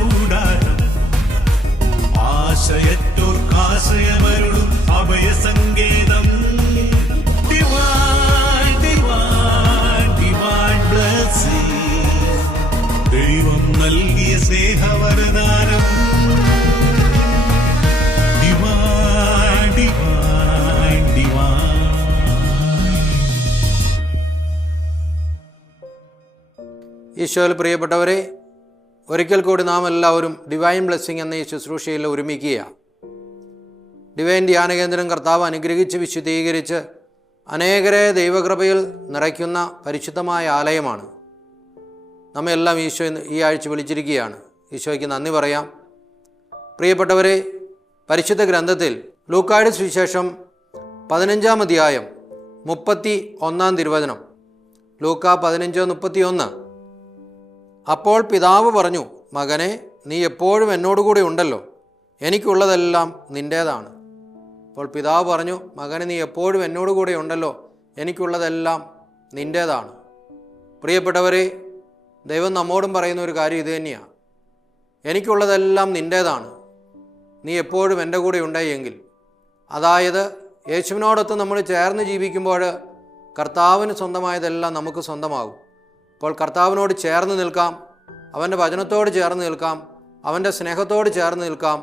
കൂടാരം ആശയറ്റോർക്കാശയമരുളും അഭയസങ്കേതം Divine, divine, divine blessing. ദൈവം നൽകിയ സ്നേഹവരദാനം Divine, divine, divine. ഈശോയിൽ പ്രിയപ്പെട്ടവരെ, ഒരിക്കൽ കൂടി നാം എല്ലാവരും ഡിവൈൻ ബ്ലെസ്സിങ് എന്ന ഈ ശുശ്രൂഷയിൽ ഒരുമിക്കുകയാണ്. ഡിവൈൻ ധ്യാനകേന്ദ്രം കർത്താവ് അനുഗ്രഹിച്ച് വിശുദ്ധീകരിച്ച് അനേകരെ ദൈവകൃപയിൽ നിറയ്ക്കുന്ന പരിശുദ്ധമായ ആലയമാണ്. നമ്മെല്ലാം ഈശോ ഈ ആഴ്ച വിളിച്ചിരിക്കുകയാണ്. ഈശോയ്ക്ക് നന്ദി പറയാം. പ്രിയപ്പെട്ടവരെ, പരിശുദ്ധ ഗ്രന്ഥത്തിൽ ലൂക്കായുടെ സുവിശേഷം 15-ാം അധ്യായം 31-ാം തിരുവചനം, ലൂക്ക 15:31. അപ്പോൾ പിതാവ് പറഞ്ഞു, മകനെ, നീ എപ്പോഴും എന്നോടുകൂടി ഉണ്ടല്ലോ, എനിക്കുള്ളതെല്ലാം നിൻ്റേതാണ്. അപ്പോൾ പിതാവ് പറഞ്ഞു, മകനെ, നീ എപ്പോഴും എന്നോടുകൂടി ഉണ്ടല്ലോ, എനിക്കുള്ളതെല്ലാം നിൻ്റേതാണ്. പ്രിയപ്പെട്ടവരെ, ദൈവം നമ്മോടും പറയുന്ന ഒരു കാര്യം ഇത് തന്നെയാണ്. എനിക്കുള്ളതെല്ലാം നിൻ്റേതാണ്, നീ എപ്പോഴും എൻ്റെ കൂടെ ഉണ്ടെങ്കിൽ. അതായത് യേശുവിനോടൊത്ത് നമ്മൾ ചേർന്ന് ജീവിക്കുമ്പോൾ കർത്താവിന് സ്വന്തമായതെല്ലാം നമുക്ക് സ്വന്തമാകും. അപ്പോൾ കർത്താവിനോട് ചേർന്ന് നിൽക്കാം, അവൻ്റെ വചനത്തോട് ചേർന്ന് നിൽക്കാം, അവൻ്റെ സ്നേഹത്തോട് ചേർന്ന് നിൽക്കാം.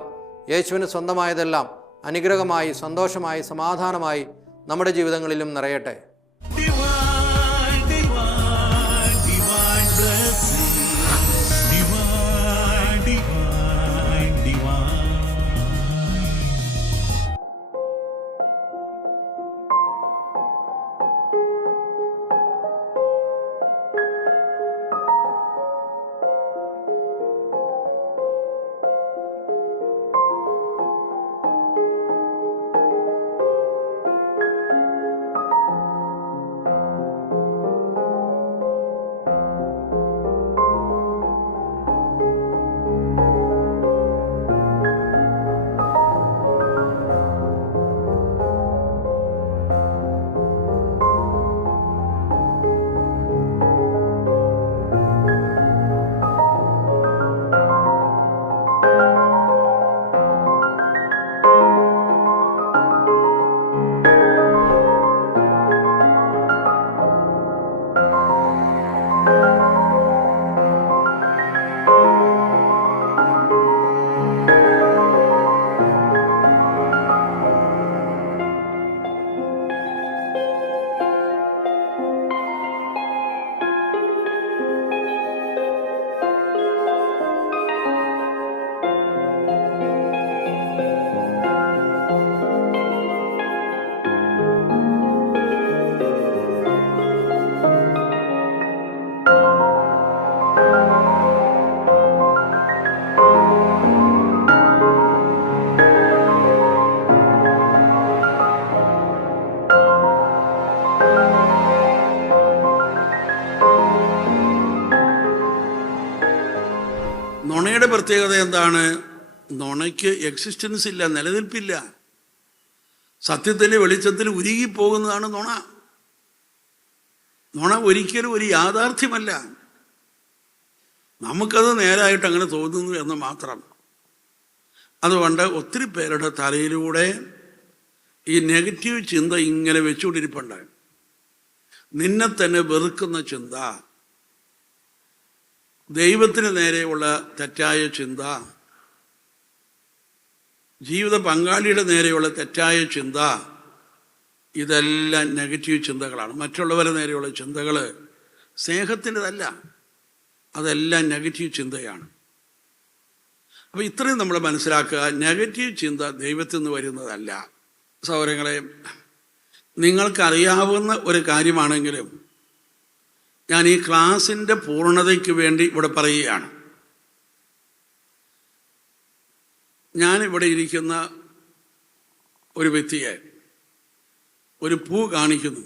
യേശുവിന് സ്വന്തമായതെല്ലാം അനുഗ്രഹമായി, സന്തോഷമായി, സമാധാനമായി നമ്മുടെ ജീവിതങ്ങളിലും നിറയട്ടെ. Divine, divine, divine blessing. Divine, divine, divine. നുണയുടെ പ്രത്യേകത എന്താണ്? നുണയ്ക്ക് എക്സിസ്റ്റൻസ് ഇല്ല, നിലനിൽപ്പില്ല. സത്യത്തിൻ്റെ വെളിച്ചത്തിൽ ഉരുകിപ്പോകുന്നതാണ് നുണ. നുണ ഒരിക്കലും ഒരു യാഥാർത്ഥ്യമല്ല. നമുക്കത് നേരായിട്ട് അങ്ങനെ തോന്നുന്നു എന്ന് മാത്രം. അതുകൊണ്ട് ഒത്തിരി പേരുടെ തലയിലൂടെ ഈ നെഗറ്റീവ് ചിന്ത ഇങ്ങനെ വെച്ചുകൊണ്ടിരിപ്പുണ്ട്. നിന്നെ തന്നെ വെറുക്കുന്ന ചിന്ത, ദൈവത്തിന് നേരെയുള്ള തെറ്റായ ചിന്ത, ജീവിത പങ്കാളിയുടെ നേരെയുള്ള തെറ്റായ ചിന്ത, ഇതെല്ലാം നെഗറ്റീവ് ചിന്തകളാണ്. മറ്റുള്ളവരുടെ നേരെയുള്ള ചിന്തകൾ സ്നേഹത്തിൻ്റെതല്ല, അതെല്ലാം നെഗറ്റീവ് ചിന്തയാണ്. അപ്പോൾ ഇത്രയും നമ്മൾ മനസ്സിലാക്കുക, നെഗറ്റീവ് ചിന്ത ദൈവത്തിൽ നിന്ന് വരുന്നതല്ല. സഹോദരങ്ങളെ, നിങ്ങൾക്കറിയാവുന്ന ഒരു കാര്യമാണെങ്കിലും ഞാൻ ഈ ക്ലാസിൻ്റെ പൂർണ്ണതയ്ക്ക് വേണ്ടി ഇവിടെ പറയുകയാണ്. ഞാനിവിടെ ഇരിക്കുന്ന ഒരു വ്യക്തിയെ ഒരു പൂ കാണിക്കുന്നു.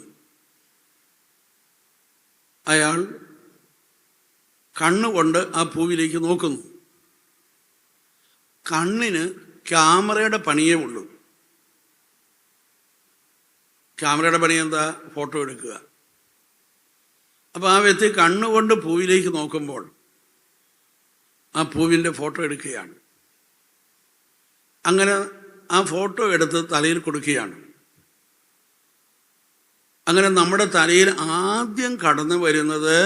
അയാൾ കണ്ണുകൊണ്ട് ആ പൂവിലേക്ക് നോക്കുന്നു. കണ്ണിന് ക്യാമറയുടെ പണിയേ ഉള്ളൂ. ക്യാമറയുടെ പണി എന്താ? ഫോട്ടോ എടുക്കുക. അപ്പോൾ ആ വ്യക്തി കണ്ണുകൊണ്ട് പൂവിലേക്ക് നോക്കുമ്പോൾ ആ പൂവിൻ്റെ ഫോട്ടോ എടുക്കുകയാണ്. അങ്ങനെ ആ ഫോട്ടോ എടുത്ത് തലയിൽ കൊടുക്കുകയാണ്. അങ്ങനെ നമ്മുടെ തലയിൽ ആദ്യം കടന്നു വരുന്നത്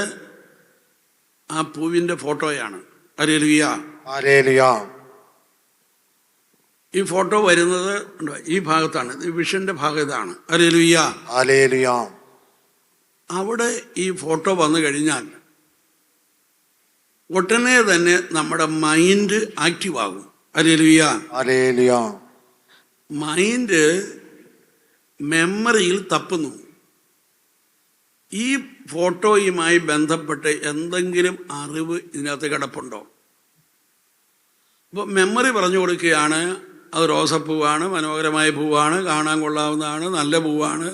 ആ പൂവിൻ്റെ ഫോട്ടോയാണ്. Hallelujah, hallelujah. ഈ ഫോട്ടോ വരുന്നത് ഈ ഭാഗത്താണ്, ഈ വിഷൻ്റെ ഭാഗം ഇതാണ്. Hallelujah, hallelujah. അവിടെ ഈ ഫോട്ടോ വന്നു കഴിഞ്ഞാൽ ഉടനെ തന്നെ നമ്മുടെ മൈൻഡ് ആക്റ്റീവ് ആകും. Hallelujah, hallelujah. മൈൻഡ് മെമ്മറിയിൽ തപ്പുന്നു. ഈ ഫോട്ടോയുമായി ബന്ധപ്പെട്ട് എന്തെങ്കിലും അറിവ് ഇതിനകത്ത് കിടപ്പുണ്ടോ? അപ്പോൾ മെമ്മറി പറഞ്ഞു കൊടുക്കുകയാണ്, അത് റോസപ്പൂവാണ്, മനോഹരമായ പൂവാണ്, കാണാൻ കൊള്ളാവുന്നതാണ്, നല്ല പൂവാണ്.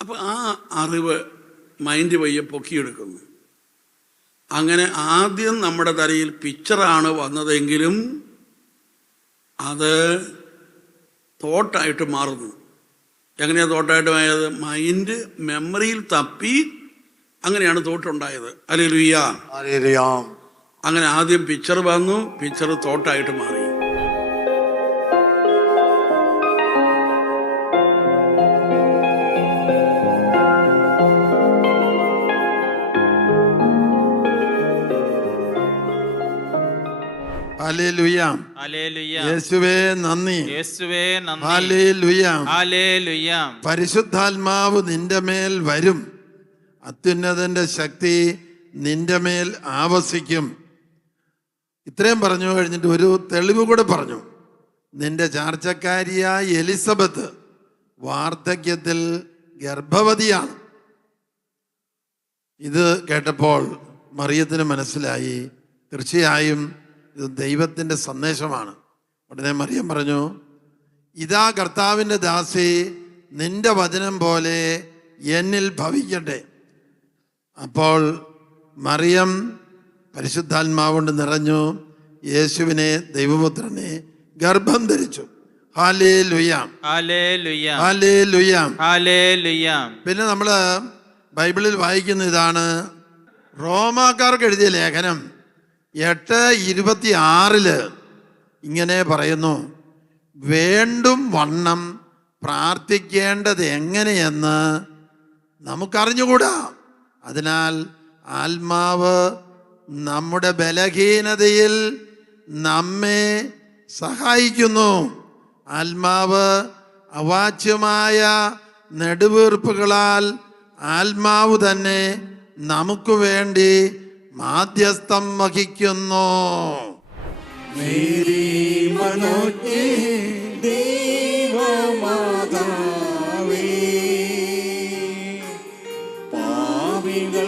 അപ്പോൾ ആ അറിവ് മൈൻഡ് വയ്യെ പൊക്കിയെടുക്കുന്നു. അങ്ങനെ ആദ്യം നമ്മുടെ തലയിൽ പിക്ചറാണ് വന്നതെങ്കിലും അത് തോട്ടായിട്ട് മാറുന്നു. എങ്ങനെയാണ് തോട്ടായിട്ട് ആയത്? മൈൻഡ് മെമ്മറിയിൽ തപ്പി അങ്ങനെയാണ് തോട്ടുണ്ടായത്. Hallelujah, hallelujah. അങ്ങനെ ആദ്യം പിക്ചർ വന്നു, പിക്ചർ തോട്ടായിട്ട് മാറി. ഹല്ലേലൂയ. ഹല്ലേലൂയ. യേശുവേ നന്ദി. യേശുവേ നന്ദി. ഹല്ലേലൂയ. ഹല്ലേലൂയ. പരിശുദ്ധാത്മാവ് നിന്റെ മേൽ വരും, അത്യുന്നതന്റെ ശക്തി നിന്റെ മേൽ ആവസിക്കും. ഇത്രയും പറഞ്ഞു കഴിഞ്ഞിട്ട് ഒരു തെളിവ് കൂടെ പറഞ്ഞു. നിന്റെ ചാർച്ചക്കാരിയായ എലിസബത്ത് വാർദ്ധക്യത്തിൽ ഗർഭവതിയാണ്. ഇത് കേട്ടപ്പോൾ മറിയത്തിന് മനസ്സിലായി, തീർച്ചയായും ഇത് ദൈവത്തിൻ്റെ സന്ദേശമാണ്. ഉടനെ മറിയം പറഞ്ഞു, ഇതാ കർത്താവിൻ്റെ ദാസി, നിന്റെ വചനം പോലെ എന്നിൽ ഭവിക്കട്ടെ. അപ്പോൾ മറിയം പരിശുദ്ധാത്മാവുകൊണ്ട് നിറഞ്ഞു, യേശുവിനെ ദൈവപുത്രനെ ഗർഭം ധരിച്ചു. Hallelujah, hallelujah. ഹല്ലേലൂയ. ഹല്ലേലൂയ. പിന്നെ നമ്മൾ ബൈബിളിൽ വായിക്കുന്ന ഇതാണ്, റോമാക്കാർക്ക് എഴുതിയ ലേഖനം 8:26 ഇങ്ങനെ പറയുന്നു, വേണ്ടും വണ്ണം പ്രാർത്ഥിക്കേണ്ടത് എങ്ങനെയെന്ന് നമുക്കറിഞ്ഞുകൂടാ. അതിനാൽ ആത്മാവ് നമ്മുടെ ബലഹീനതയിൽ നമ്മെ സഹായിക്കുന്നു. ആത്മാവ് അവാച്യമായ നെടുവീർപ്പുകളാൽ ആത്മാവ് തന്നെ നമുക്ക് വേണ്ടി മാധ്യസ്ഥം വഹിക്കുന്നു. മേരി മനോജ്ഞേ ദൈവമാതാവേ,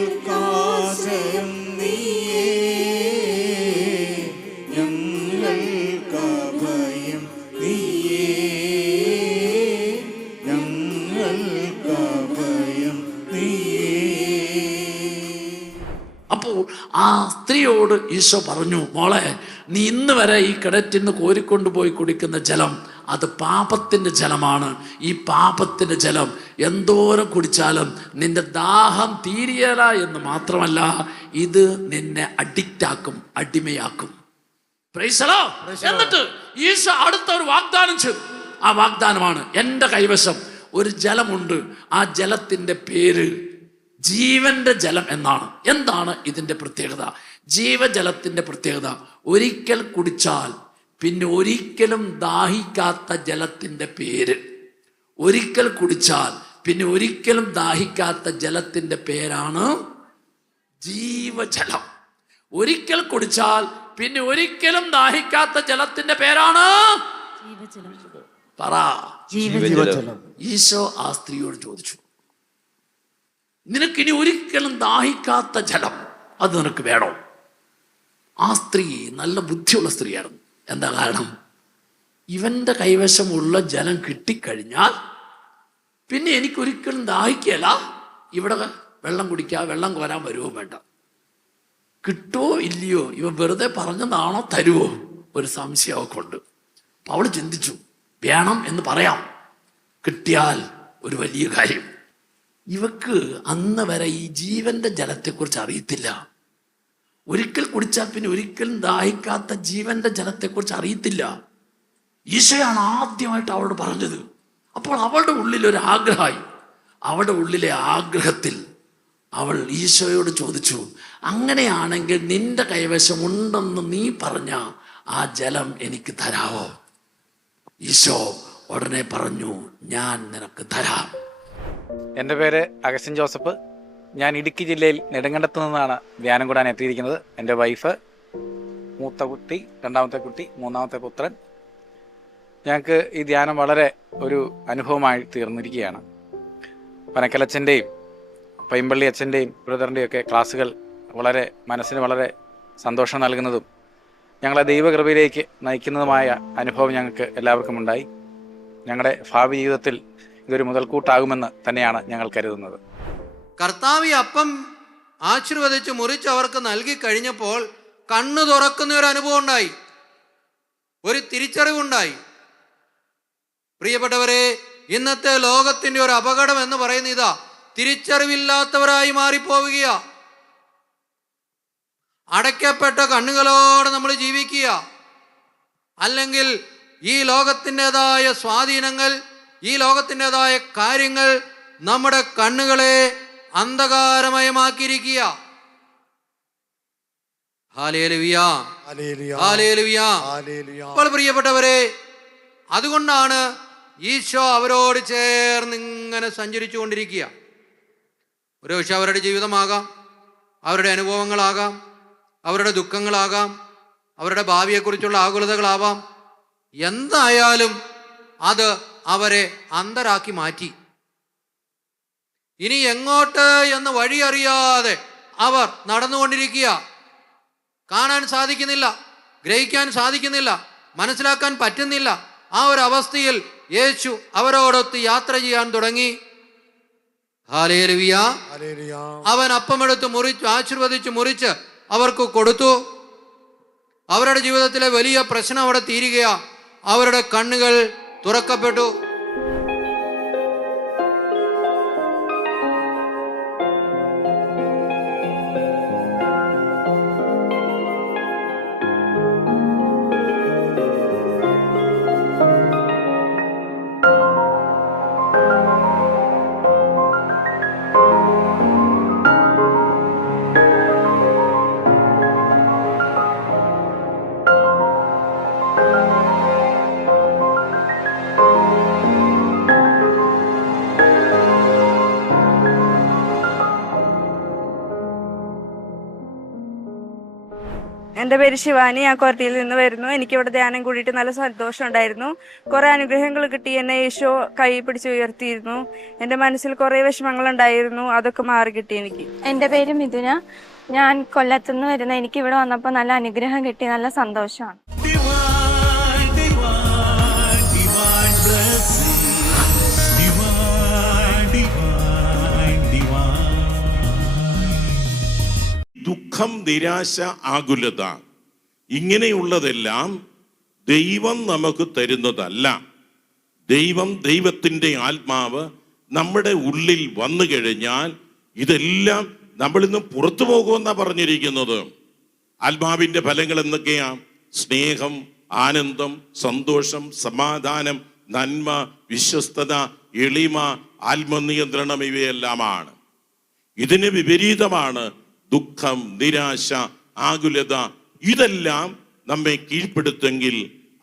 പാപികൾക്കാശ്രയം നീയേ, ഞങ്ങൾക്കഭയം നീയേ, ഞങ്ങൾക്കഭയം നീയേ. അപ്പോൾ ആ സ്ത്രീയോട് ഈശോ പറഞ്ഞു, മോളെ, നീ ഇന്ന് വരെ ഈ കിണറ്റിന്ന് കോരിക്കൊണ്ടുപോയി കുടിക്കുന്ന ജലം അത് പാപത്തിൻ്റെ ജലമാണ്. ഈ പാപത്തിൻ്റെ ജലം എന്തോരം കുടിച്ചാലും നിന്റെ ദാഹം തീരിയല എന്ന് മാത്രമല്ല, ഇത് നിന്നെ അഡിക്റ്റാക്കും, അടിമയാക്കും. Praise the Lord. എന്നിട്ട് ഈശോ അടുത്ത ഒരു വാഗ്ദാനം ചെയ്തു. ആ വാഗ്ദാനമാണ്, എൻ്റെ കൈവശം ഒരു ജലമുണ്ട്, ആ ജലത്തിൻ്റെ പേര് ജീവന്റെ ജലം എന്നാണ്. എന്താണ് ഇതിൻ്റെ പ്രത്യേകത? ജീവജലത്തിൻ്റെ പ്രത്യേകത, ഒരിക്കൽ കുടിച്ചാൽ പിന്നെ ഒരിക്കലും ദാഹിക്കാത്ത ജലത്തിൻ്റെ പേര്. ഒരിക്കൽ കുടിച്ചാൽ പിന്നെ ഒരിക്കലും ദാഹിക്കാത്ത ജലത്തിൻ്റെ പേരാണ് ജീവജലം. ഒരിക്കൽ കുടിച്ചാൽ പിന്നെ ഒരിക്കലും ദാഹിക്കാത്ത ജലത്തിൻ്റെ പേരാണ് പറ ജീവജലം. ഈശോ ആ സ്ത്രീയോട് ചോദിച്ചു, നിനക്കിനി ഒരിക്കലും ദാഹിക്കാത്ത ജലം അത് നിനക്ക് വേണോ? ആ സ്ത്രീ നല്ല ബുദ്ധിയുള്ള സ്ത്രീയായിരുന്നു. എന്താ കാരണം? ഇവന്റെ കൈവശമുള്ള ജലം കിട്ടിക്കഴിഞ്ഞാൽ പിന്നെ എനിക്കൊരിക്കലും ദാഹിക്കല. ഇവിടെ വെള്ളം കുടിക്കുക, വെള്ളം കോരാൻ വരുമോ വേണ്ട, കിട്ടുമോ ഇല്ലയോ, ഇവ വെറുതെ പറഞ്ഞതാണോ തരുമോ, ഒരു സംശയമൊക്കെ ഉണ്ട്. അപ്പം അവൾ ചിന്തിച്ചു, വേണം എന്ന് പറയാം, കിട്ടിയാൽ ഒരു വലിയ കാര്യം. ഇവക്ക് അന്ന് വരെ ഈ ജീവന്റെ ജലത്തെക്കുറിച്ച് അറിയത്തില്ല. ഒരിക്കൽ കുടിച്ചാൽ പിന്നെ ഒരിക്കലും ദാഹിക്കാത്ത ജീവന്റെ ജലത്തെക്കുറിച്ച് അറിയത്തില്ല. ഈശോയാണ് ആദ്യമായിട്ട് അവളോട് പറഞ്ഞത്. അപ്പോൾ അവളുടെ ഉള്ളിൽ ഒരു ആഗ്രഹമായി. അവളുടെ ഉള്ളിലെ ആഗ്രഹത്തിൽ അവൾ ഈശോയോട് ചോദിച്ചു, അങ്ങനെയാണെങ്കിൽ നിന്റെ കൈവശം ഉണ്ടെന്ന് നീ പറഞ്ഞ ആ ജലം എനിക്ക് തരാവോ? ഈശോ ഉടനെ പറഞ്ഞു, ഞാൻ നിനക്ക് തരാം. എൻ്റെ പേര് അഗസ്റ്റിൻ ജോസഫ്. ഞാൻ ഇടുക്കി ജില്ലയിൽ നെടുങ്കണ്ടത്ത് നിന്നാണ് ധ്യാനം കൂടാൻ എത്തിയിരിക്കുന്നത്. എൻ്റെ വൈഫ്, മൂത്ത കുട്ടി, രണ്ടാമത്തെ കുട്ടി, മൂന്നാമത്തെ പുത്രൻ. ഞങ്ങൾക്ക് ഈ ധ്യാനം വളരെ ഒരു അനുഭവമായി തീർന്നിരിക്കുകയാണ്. പനക്കലച്ഛൻ്റെയും പൈമ്പള്ളി അച്ഛൻ്റെയും ബ്രദറിൻ്റെയും ഒക്കെ ക്ലാസ്സുകൾ വളരെ മനസ്സിന് വളരെ സന്തോഷം നൽകുന്നതും ഞങ്ങളെ ദൈവകൃപയിലേക്ക് നയിക്കുന്നതുമായ അനുഭവം ഞങ്ങൾക്ക് എല്ലാവർക്കും ഉണ്ടായി. ഞങ്ങളുടെ ഭാവി ജീവിതത്തിൽ ഇതൊരു മുതൽക്കൂട്ടാകുമെന്ന് തന്നെയാണ് ഞങ്ങൾ കരുതുന്നത്. കർത്താവ് ഈ അപ്പം ആശീർവദിച്ച് മുറിച്ച് അവർക്ക് നൽകി കഴിഞ്ഞപ്പോൾ കണ്ണു തുറക്കുന്ന ഒരു അനുഭവം ഉണ്ടായി, ഒരു തിരിച്ചറിവുണ്ടായി. പ്രിയപ്പെട്ടവരെ, ഇന്നത്തെ ലോകത്തിൻ്റെ ഒരു അപകടം എന്ന് പറയുന്ന ഇതാ, തിരിച്ചറിവില്ലാത്തവരായി മാറിപ്പോവുകയാ. അടയ്ക്കപ്പെട്ട കണ്ണുകളോടെ നമ്മൾ ജീവിക്കുക. അല്ലെങ്കിൽ ഈ ലോകത്തിൻ്റെതായ സ്വാധീനങ്ങൾ, ഈ ലോകത്തിൻ്റെതായ കാര്യങ്ങൾ നമ്മുടെ കണ്ണുകളെ അന്ധകാരമയമാക്കിയിരിക്കുക. Hallelujah, hallelujah. അപ്പോൾ പ്രിയപ്പെട്ടവരെ, അതുകൊണ്ടാണ് ഈശോ അവരോട് ചേർന്ന് ഇങ്ങനെ സഞ്ചരിച്ചു കൊണ്ടിരിക്കുക. ഒരു പക്ഷെ അവരുടെ ജീവിതമാകാം, അവരുടെ അനുഭവങ്ങളാകാം, അവരുടെ ദുഃഖങ്ങളാകാം, അവരുടെ ഭാവിയെക്കുറിച്ചുള്ള ആകുലതകളാവാം. എന്തായാലും അത് അവരെ അന്ധരാക്കി മാറ്റി. ഇനി എങ്ങോട്ട് എന്ന് വഴിയറിയാതെ അവർ നടന്നുകൊണ്ടിരിക്കുക. കാണാൻ സാധിക്കുന്നില്ല, ഗ്രഹിക്കാൻ സാധിക്കുന്നില്ല, മനസ്സിലാക്കാൻ പറ്റുന്നില്ല. ആ ഒരു അവസ്ഥയിൽ യേശു അവരോടൊത്ത് യാത്ര ചെയ്യാൻ തുടങ്ങി. ഹല്ലേലൂയ. അവൻ അപ്പമെടുത്ത് മുറിച്ച് ആശീർവദിച്ച് മുറിച്ച് അവർക്ക് കൊടുത്തു. അവരുടെ ജീവിതത്തിലെ വലിയ പ്രശ്നം അവിടെ തീരുകയാ. അവരുടെ കണ്ണുകൾ തുറക്കപ്പെട്ടു. എൻ്റെ പേര് ശിവാനി. ഞാൻ കൊരട്ടിയിൽ നിന്ന് വരുന്നു. എനിക്കിവിടെ ധ്യാനം കൂടിയിട്ട് നല്ല സന്തോഷം ഉണ്ടായിരുന്നു. കുറേ അനുഗ്രഹങ്ങൾ കിട്ടി. എന്നെ ഈശോ കൈ പിടിച്ച് ഉയർത്തിയിരുന്നു. എൻ്റെ മനസ്സിൽ കുറേ വിഷമങ്ങളുണ്ടായിരുന്നു, അതൊക്കെ മാറി കിട്ടി എനിക്ക്. എൻ്റെ പേര് മിഥുന. ഞാൻ കൊല്ലത്തുനിന്ന് വരുന്ന. എനിക്ക് ഇവിടെ വന്നപ്പോൾ നല്ല അനുഗ്രഹം കിട്ടി, നല്ല സന്തോഷമാണ്. ദുഃഖം, നിരാശ, ആകുലത, ഇങ്ങനെയുള്ളതെല്ലാം ദൈവം നമുക്ക് തരുന്നതല്ല. ദൈവത്തിൻ്റെ ആത്മാവ് നമ്മുടെ ഉള്ളിൽ വന്നു കഴിഞ്ഞാൽ ഇതെല്ലാം നമ്മളിന്ന് പുറത്തു പോകുമെന്നാണ് പറഞ്ഞിരിക്കുന്നത്. ആത്മാവിൻ്റെ ഫലങ്ങൾ എന്തൊക്കെയാ? സ്നേഹം, ആനന്ദം, സന്തോഷം, സമാധാനം, നന്മ, വിശ്വസ്തത, എളിമ, ആത്മനിയന്ത്രണം, ഇവയെല്ലാമാണ്. ഇതിന് വിപരീതമാണ് ദുഃഖം, നിരാശ, ആകുലത. ഇതെല്ലാം നമ്മെ കീഴ്പ്പെടുത്തെങ്കിൽ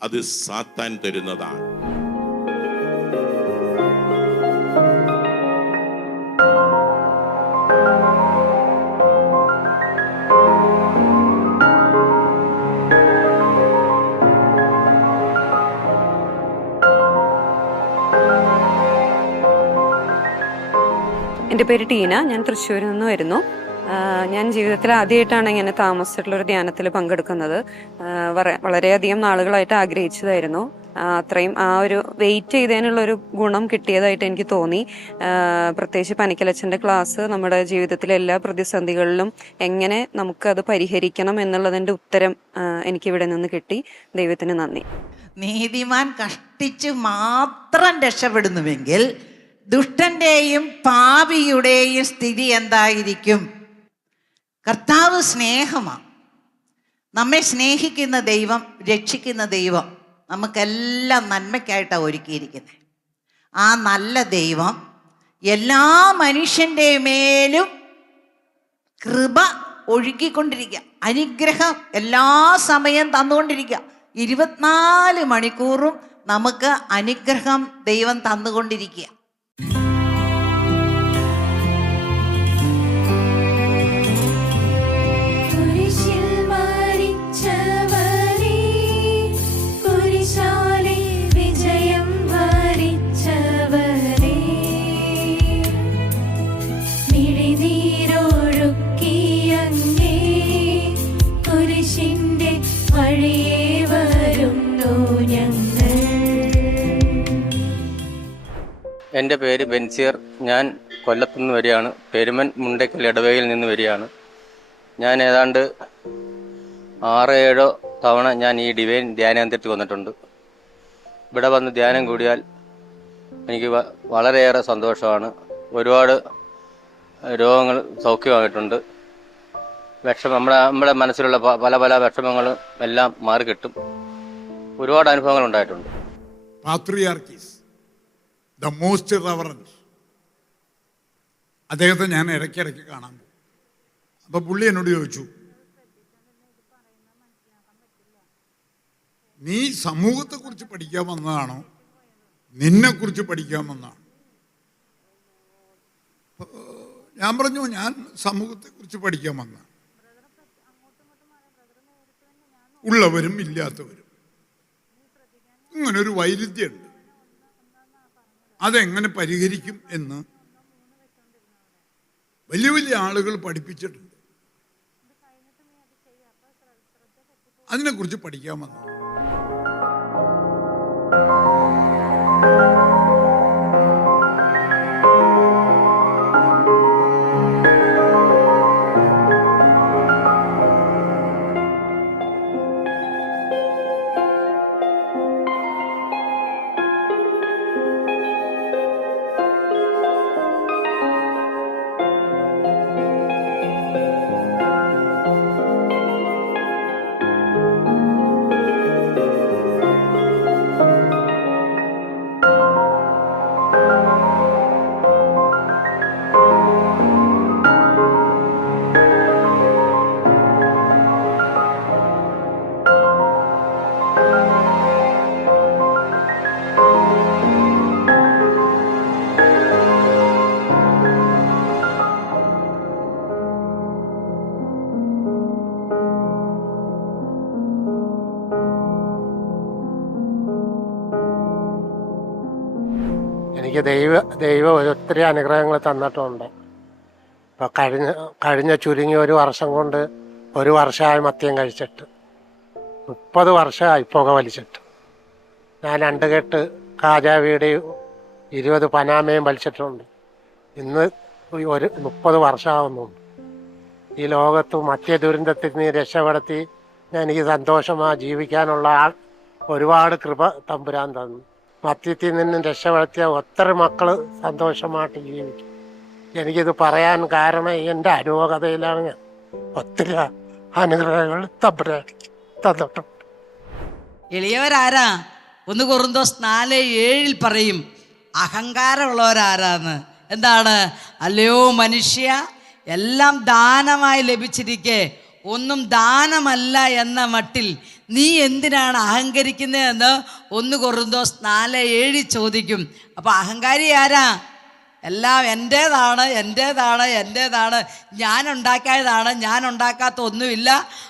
അത് സാത്താൻ തരുന്നതാണ്. എൻ്റെ പേര് ടീന. ഞാൻ തൃശ്ശൂരിൽ നിന്ന് വരുന്നു. ഞാൻ ജീവിതത്തിൽ ആദ്യമായിട്ടാണ് ഇങ്ങനെ താമസിച്ചിട്ടുള്ളൊരു ധ്യാനത്തിൽ പങ്കെടുക്കുന്നത്. വളരെയധികം നാളുകളായിട്ട് ആഗ്രഹിച്ചതായിരുന്നു. അത്രയും ആ ഒരു വെയിറ്റ് ചെയ്തതിനുള്ളൊരു ഗുണം കിട്ടിയതായിട്ട് എനിക്ക് തോന്നി. പ്രത്യേകിച്ച് പനിക്കലച്ഛൻ്റെ ക്ലാസ് നമ്മുടെ ജീവിതത്തിലെ എല്ലാ പ്രതിസന്ധികളിലും എങ്ങനെ നമുക്കത് പരിഹരിക്കണം എന്നുള്ളതിൻ്റെ ഉത്തരം എനിക്കിവിടെ നിന്ന് കിട്ടി. ദൈവത്തിന് നന്ദി. നീതിമാൻ കഷ്ടിച്ച് മാത്രം രക്ഷപ്പെടുന്നുവെങ്കിൽ ദുഷ്ടൻ്റെയും പാപിയുടെയും സ്ഥിതി എന്തായിരിക്കും? കർത്താവ് സ്നേഹമാണ്. നമ്മെ സ്നേഹിക്കുന്ന ദൈവം, രക്ഷിക്കുന്ന ദൈവം നമുക്കെല്ലാം നന്മയ്ക്കായിട്ടാണ് ഒരുക്കിയിരിക്കുന്നത്. ആ നല്ല ദൈവം എല്ലാ മനുഷ്യൻ്റെ മേലും കൃപ ഒഴുക്കിക്കൊണ്ടിരിക്കുക, അനുഗ്രഹം എല്ലാ സമയം തന്നുകൊണ്ടിരിക്കുക. 24 മണിക്കൂറും നമുക്ക് അനുഗ്രഹം ദൈവം തന്നുകൊണ്ടിരിക്കുക. എൻ്റെ പേര് ബെൻസിയർ. ഞാൻ കൊല്ലത്തു നിന്ന് വരികയാണ്. പെരുമൻ മുണ്ടയ്ക്കൽ ഇടവകയിൽ നിന്ന് വരികയാണ്. ഞാൻ ഏതാണ്ട് 6-7 തവണ ഞാൻ ഈ ഡിവൈൻ ധ്യാനാന്തരത്തിൽ വന്നിട്ടുണ്ട്. ഇവിടെ വന്ന് ധ്യാനം കൂടിയാൽ എനിക്ക് വളരെയേറെ സന്തോഷമാണ്. ഒരുപാട് രോഗങ്ങൾ സൗഖ്യമായിട്ടുണ്ട്. നമ്മുടെ മനസ്സിലുള്ള പല പല വിഷമങ്ങളും എല്ലാം മാറിക്കിട്ടും. ഒരുപാട് അനുഭവങ്ങൾ ഉണ്ടായിട്ടുണ്ട്. പാത്രിയാർക്കീസ്, ദ മോസ്റ്റ് റവറൻസ്, അദ്ദേഹത്തെ ഞാൻ ഇടയ്ക്കിടയ്ക്ക് കാണാൻ പോകും. അപ്പോൾ പുള്ളി എന്നോട് ചോദിച്ചു, നീ സമൂഹത്തെക്കുറിച്ച് പഠിക്കാൻ വന്നതാണോ, നിന്നെക്കുറിച്ച് പഠിക്കാൻ വന്നതാണോ? ഞാൻ പറഞ്ഞു, ഞാൻ സമൂഹത്തെക്കുറിച്ച് പഠിക്കാൻ വന്നതാണ്. ഉള്ളവരും ഇല്ലാത്തവരും, ഇങ്ങനൊരു വൈരുദ്ധ്യമുണ്ട്. അതെങ്ങനെ പരിഹരിക്കും എന്ന് വലിയ വലിയ ആളുകൾ പഠിപ്പിച്ചിട്ടുണ്ട്. അതിനെക്കുറിച്ച് പഠിക്കാൻ വന്നു. എനിക്ക് ദൈവം ഒത്തിരി അനുഗ്രഹങ്ങൾ തന്നിട്ടുണ്ട്. ഇപ്പോൾ കഴിഞ്ഞ ചുരുങ്ങി 1 വർഷം കൊണ്ട് 1 വർഷമായി മദ്യം കഴിച്ചിട്ട്, 30 വർഷമായി പുക വലിച്ചിട്ട്. ഞാൻ 2 കെട്ട് കാജാവീടിയും 20 പനാമയും വലിച്ചിട്ടുണ്ട്. ഇന്ന് 30 വർഷമാകുന്നുണ്ട്. ഈ ലോകത്ത് മദ്യ ദുരന്തത്തിൽ നിന്ന് രക്ഷപ്പെടുത്തി എനിക്ക് സന്തോഷമായി ജീവിക്കാനുള്ള ഒരുപാട് കൃപ തമ്പുരാൻ തന്നു. മദ്യത്തിൽ നിന്നും രക്ഷപ്പെടുത്തിയ ഒത്തിരി മക്കൾ സന്തോഷമായിട്ട് ജീവിക്കും. എനിക്കിത് പറയാൻ കാരണം എൻ്റെ അനുഭവകഥയിലാണ്. ഞാൻ ഒത്തിരി അനുഗ്രഹങ്ങൾ തമ്പുരാൻ തന്നിട്ടുണ്ട്. എളിയവരാരാ? 1 കൊറിന്തോസ് 4:7 പറയും, അഹങ്കാരമുള്ളവരാരാന്ന്. എന്താണ്? അല്ലയോ മനുഷ്യ, എല്ലാം ദാനമായി ലഭിച്ചിരിക്കെ ഒന്നും ദാനമല്ല എന്ന മട്ടിൽ നീ എന്തിനാണ് അഹങ്കരിക്കുന്നതെന്ന് 1 കൊറിന്തോസ് 4:7 ചോദിക്കും. അപ്പോൾ അഹങ്കാരി ആരാ? എല്ലാം എൻ്റേതാണ്, എൻ്റേതാണ്, എൻ്റേതാണ്, ഞാൻ ഉണ്ടാക്കിയതാണ്, ഞാൻ ഉണ്ടാക്കാത്ത ഒന്നുമില്ല,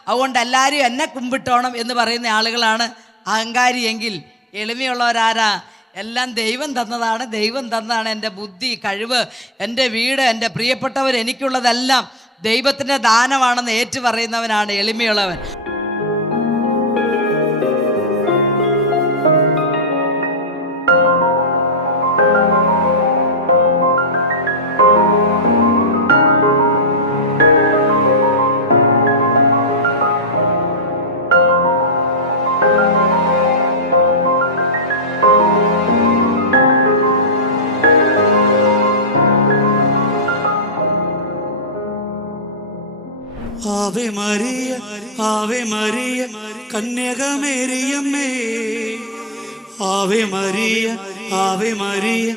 അതുകൊണ്ട് എല്ലാവരും എന്നെ കുമ്പിട്ടോണം എന്ന് പറയുന്ന ആളുകളാണ് അഹങ്കാരിയെങ്കിൽ എളിമയുള്ളവരാരാ? എല്ലാം ദൈവം തന്നതാണ്, ദൈവം തന്നതാണ്. എൻ്റെ ബുദ്ധി, കഴിവ്, എൻ്റെ വീട്, എൻ്റെ പ്രിയപ്പെട്ടവർ, എനിക്കുള്ളതെല്ലാം ദൈവത്തിൻ്റെ ദാനമാണെന്ന് ഏറ്റു പറയുന്നവനാണ് എളിമയുള്ളവൻ. Ave Maria Ave Maria കന്യകമേരിയമ്മേ Ave Maria Ave Maria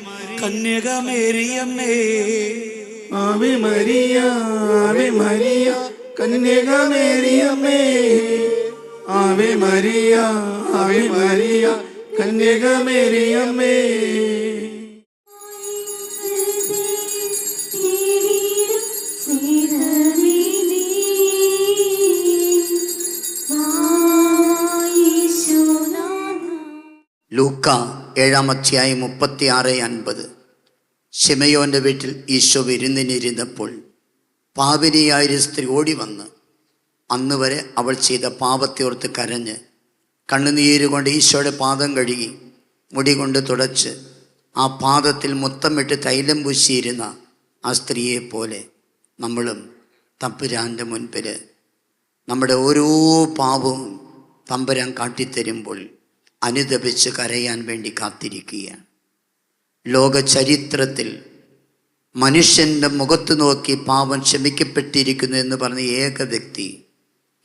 കന്യകമേരിയമ്മേ Ave Maria Ave Maria കന്യകമേരിയമ്മേ Ave Maria Ave Maria കന്യകമേരിയമ്മേ. ലൂക്ക 7:36-50. ശിമയോന്റെ വീട്ടിൽ ഈശോ വിരുന്നിനിരുന്നപ്പോൾ പാപിനിയായൊരു സ്ത്രീ ഓടി വന്ന് അന്ന് വരെ അവൾ ചെയ്ത പാപത്തെ ഓർത്ത് കരഞ്ഞ് കണ്ണുനീരുകൊണ്ട് ഈശോയുടെ പാദം കഴുകി മുടി കൊണ്ട് തുടച്ച് ആ പാദത്തിൽ മുത്തമിട്ട് തൈലം പൂശിയിരുന്ന ആ സ്ത്രീയെ പോലെ നമ്മളും തമ്പുരാൻ്റെ മുൻപിൽ നമ്മുടെ ഓരോ പാപവും തമ്പുരാൻ കാട്ടിത്തരുമ്പോൾ അനുതപിച്ച് കരയാൻ വേണ്ടി കാത്തിരിക്കുകയാണ്. ലോക ചരിത്രത്തിൽ മനുഷ്യൻ്റെ മുഖത്ത് നോക്കി പാപം ക്ഷമിക്കപ്പെട്ടിരിക്കുന്നു എന്ന് പറഞ്ഞ ഏക വ്യക്തി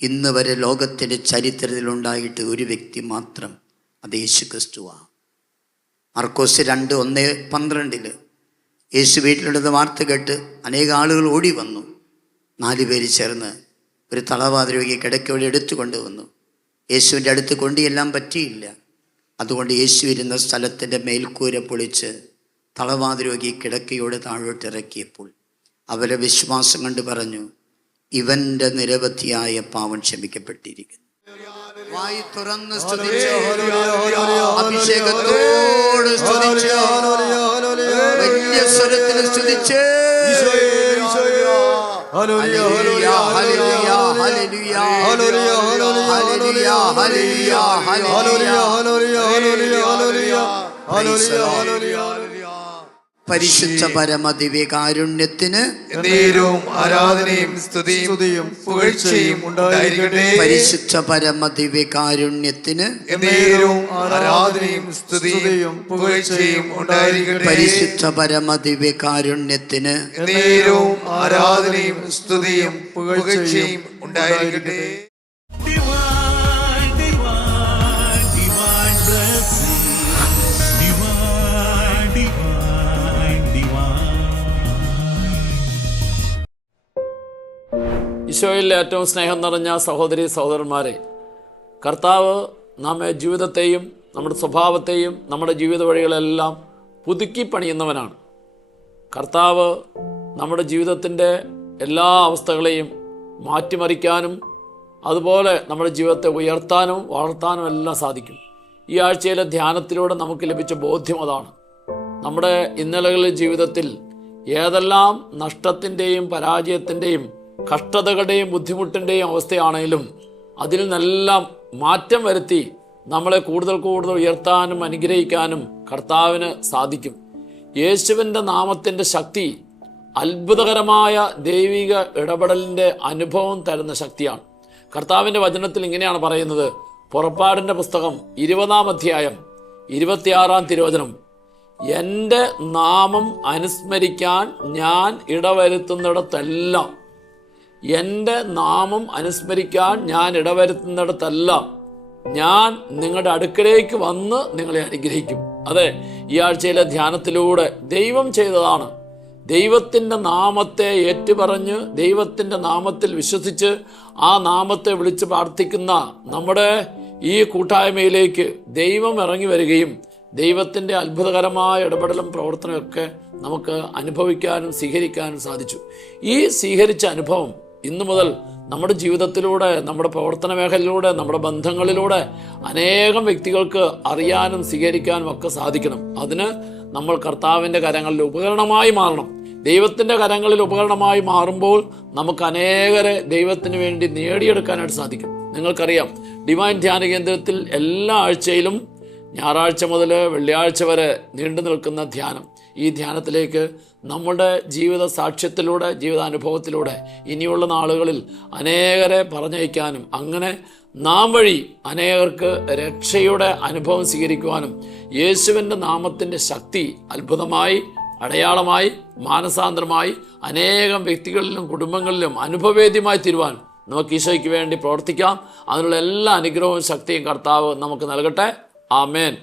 ഇന്ന് വരെ ലോകത്തിൻ്റെ ചരിത്രത്തിലുണ്ടായിട്ട് ഒരു വ്യക്തി മാത്രം, അത് യേശു ക്രിസ്തുവാണ്. മർക്കോസ് 2:1-12 യേശു വീട്ടിലുള്ളത് വാർത്ത കേട്ട് അനേക ആളുകൾ ഓടി വന്നു. 4 പേര് ചേർന്ന് ഒരു തളവാത രോഗിയെ കിടക്കയോടെ എടുത്തു കൊണ്ടുവന്നു. യേശുവിൻ്റെ അടുത്ത് കൊണ്ടുചെല്ലാൻ പറ്റിയില്ല. അതുകൊണ്ട് യേശു ഇരുന്ന സ്ഥലത്തിൻ്റെ മേൽക്കൂര പൊളിച്ച് തളവാത രോഗി കിടക്കയോടെ താഴോട്ട് ഇറക്കിയപ്പോൾ അവരെ വിശ്വാസം കൊണ്ട് പറഞ്ഞു, ഇവൻ്റെ നിരവധിയായ പാവം ക്ഷമിക്കപ്പെട്ടിരിക്കുന്നു. വായി തുറന്ന് സ്തുതിച്ച് അഭിഷേകത്തോട് സ്തുതിച്ച് വലിയ സ്വരത്തിൽ സ്തുതിച്ച് hallelujah hallelujah hallelujah hallelujah hallelujah hallelujah hallelujah. പരിശുദ്ധ പരമദിവ്യകാരുണ്യത്തിന് എന്നേരവും ആരാധനയും സ്തുതിയും പുകഴ്ചയും ഉണ്ടായിരിക്കട്ടെ. പരിശുദ്ധ പരമദിവ്യകാരുണ്യത്തിന് എന്നേരവും ആരാധനയും സ്തുതിയും പുകഴ്ചയും ഉണ്ടായിരിക്കട്ടെ. പരിശുദ്ധ പരമദിവ്യകാരുണ്യത്തിന് എന്നേരവും ആരാധനയും സ്തുതിയും പുകഴ്ചയും ഉണ്ടായിരിക്കട്ടെ. ഈശോയിൽ ഏറ്റവും സ്നേഹം നിറഞ്ഞ സഹോദരി സഹോദരന്മാരെ, കർത്താവ് നമ്മെ ജീവിതത്തെയും നമ്മുടെ സ്വഭാവത്തെയും നമ്മുടെ ജീവിത വഴികളെല്ലാം പുതുക്കി പണിയുന്നവനാണ്. കർത്താവ് നമ്മുടെ ജീവിതത്തിൻ്റെ എല്ലാ അവസ്ഥകളെയും മാറ്റിമറിക്കാനും അതുപോലെ നമ്മുടെ ജീവിതത്തെ ഉയർത്താനും വളർത്താനും എല്ലാം സാധിക്കും. ഈ ആഴ്ചയിലെ ധ്യാനത്തിലൂടെ നമുക്ക് ലഭിച്ച ബോധ്യം അതാണ്. നമ്മുടെ ഇന്നലകളിലെ ജീവിതത്തിൽ ഏതെല്ലാം നഷ്ടത്തിൻ്റെയും പരാജയത്തിൻ്റെയും കഷ്ടതകളുടെയും ബുദ്ധിമുട്ടിൻ്റെയും അവസ്ഥയാണെങ്കിലും അതിൽ നിന്നെല്ലാം മാറ്റം വരുത്തി നമ്മളെ കൂടുതൽ കൂടുതൽ ഉയർത്താനും അനുഗ്രഹിക്കാനും കർത്താവിന് സാധിക്കും. യേശുവിൻ്റെ നാമത്തിൻ്റെ ശക്തി അത്ഭുതകരമായ ദൈവിക ഇടപെടലിൻ്റെ അനുഭവം തരുന്ന ശക്തിയാണ്. കർത്താവിൻ്റെ വചനത്തിൽ ഇങ്ങനെയാണ് പറയുന്നത്. പുറപ്പാടിൻ്റെ പുസ്തകം 20-ാം അധ്യായം 26-ാം തിരുവചനം, എൻ്റെ നാമം അനുസ്മരിക്കാൻ ഞാൻ ഇടവരുത്തുന്നിടത്തെല്ലാം, എൻ്റെ നാമം അനുസ്മരിക്കാൻ ഞാൻ ഇടവരുത്തുന്നിടത്തെല്ലാം ഞാൻ നിങ്ങളുടെ അടുക്കലേക്ക് വന്ന് നിങ്ങളെ അനുഗ്രഹിക്കും. അതെ, ഈ ആഴ്ചയിലെ ധ്യാനത്തിലൂടെ ദൈവം ചെയ്തതാണ്. ദൈവത്തിൻ്റെ നാമത്തെ ഏറ്റുപറഞ്ഞ് ദൈവത്തിൻ്റെ നാമത്തിൽ വിശ്വസിച്ച് ആ നാമത്തെ വിളിച്ച് പ്രാർത്ഥിക്കുന്ന നമ്മുടെ ഈ കൂട്ടായ്മയിലേക്ക് ദൈവം ഇറങ്ങി വരികയും ദൈവത്തിൻ്റെ അത്ഭുതകരമായ ഇടപെടലും പ്രവർത്തനമൊക്കെ നമുക്ക് അനുഭവിക്കാനും സ്വീകരിക്കാനും സാധിച്ചു. ഈ സ്വീകരിച്ച അനുഭവം ഇന്നു മുതൽ നമ്മുടെ ജീവിതത്തിലൂടെ, നമ്മുടെ പ്രവർത്തന മേഖലയിലൂടെ, നമ്മുടെ ബന്ധങ്ങളിലൂടെ അനേകം വ്യക്തികൾക്ക് അറിയാനും സ്വീകരിക്കാനും ഒക്കെ സാധിക്കണം. അതിന് നമ്മൾ കർത്താവിൻ്റെ കരങ്ങളിൽ ഉപകരണമായി മാറണം. ദൈവത്തിൻ്റെ കരങ്ങളിൽ ഉപകരണമായി മാറുമ്പോൾ നമുക്ക് അനേകരെ ദൈവത്തിന് വേണ്ടി നേടിയെടുക്കാനായിട്ട് സാധിക്കും. നിങ്ങൾക്കറിയാം, ഡിവൈൻ ധ്യാന കേന്ദ്രത്തിൽ എല്ലാ ആഴ്ചയിലും ഞായറാഴ്ച മുതൽ വെള്ളിയാഴ്ച വരെ നീണ്ടു നിൽക്കുന്ന ധ്യാനം. ഈ ധ്യാനത്തിലേക്ക് നമ്മുടെ ജീവിത സാക്ഷ്യത്തിലൂടെ, ജീവിതാനുഭവത്തിലൂടെ ഇനിയുള്ള നാളുകളിൽ അനേകരെ പറഞ്ഞയക്കാനും അങ്ങനെ നാം വഴി അനേകർക്ക് രക്ഷയുടെ അനുഭവം സ്വീകരിക്കുവാനും യേശുവിൻ്റെ നാമത്തിൻ്റെ ശക്തി അത്ഭുതമായി, അടയാളമായി, മാനസാന്തരമായി അനേകം വ്യക്തികളിലും കുടുംബങ്ങളിലും അനുഭവവേദ്യമായി തീരുവാൻ നമുക്ക് ഈശോയ്ക്ക് വേണ്ടി പ്രവർത്തിക്കാം. അതിനുള്ള എല്ലാ അനുഗ്രഹവും ശക്തിയും കർത്താവ് നമുക്ക് നൽകട്ടെ. ആമേൻ.